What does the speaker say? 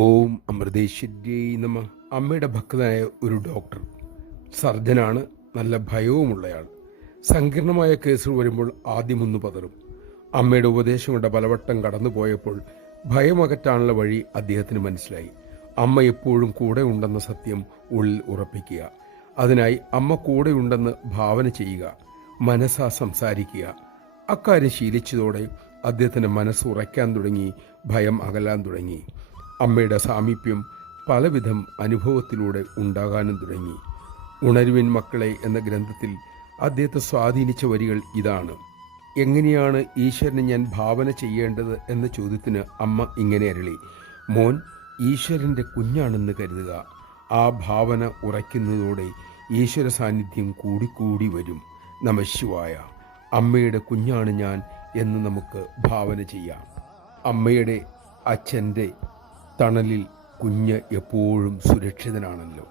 ഓം അമൃതേശ്വര്യൈ നമ. അമ്മയുടെ ഭക്തനായ ഒരു ഡോക്ടർ, സർജനാണ്, നല്ല ഭയവുമുള്ളയാൾ. സങ്കീർണമായ കേസുകൾ വരുമ്പോൾ ആദ്യമൊന്ന് പതറും. അമ്മയുടെ ഉപദേശങ്ങളുടെ പലവട്ടം കടന്നുപോയപ്പോൾ ഭയമകറ്റാനുള്ള വഴി അദ്ദേഹത്തിന് മനസ്സിലായി. അമ്മ എപ്പോഴും കൂടെ ഉണ്ടെന്ന സത്യം ഉള്ളിൽ ഉറപ്പിക്കുക. അതിനായി അമ്മ കൂടെയുണ്ടെന്ന് ഭാവന ചെയ്യുക, മനസ്സാ സംസാരിക്കുക. അക്കാര്യം ശീലിച്ചതോടെ അദ്ദേഹത്തിൻ്റെ മനസ്സ് ഉറയ്ക്കാൻ തുടങ്ങി, ഭയം അകലാൻ തുടങ്ങി. അമ്മയുടെ സാമീപ്യം പലവിധം അനുഭവത്തിലൂടെ ഉണ്ടാകാനും തുടങ്ങി. ഉണരുവിൻ മക്കളെ എന്ന ഗ്രന്ഥത്തിൽ അദ്ദേഹത്തെ സ്വാധീനിച്ച വരികൾ ഇതാണ്: എങ്ങനെയാണ് ഈശ്വരനെ ഞാൻ ഭാവന ചെയ്യേണ്ടത് എന്ന ചോദ്യത്തിന് അമ്മ ഇങ്ങനെ അരുളി: മോൻ ഈശ്വരൻ്റെ കുഞ്ഞാണെന്ന് കരുതുക. ആ ഭാവന ഉറയ്ക്കുന്നതോടെ ഈശ്വര സാന്നിധ്യം കൂടിക്കൂടി വരും. നമഃശിവായ. അമ്മയുടെ കുഞ്ഞാണ് ഞാൻ എന്ന് നമുക്ക് ഭാവന ചെയ്യാം. അമ്മയുടെ അച്ഛൻ്റെ തണലിൽ കുഞ്ഞ് എപ്പോഴും സുരക്ഷിതനാണല്ലോ.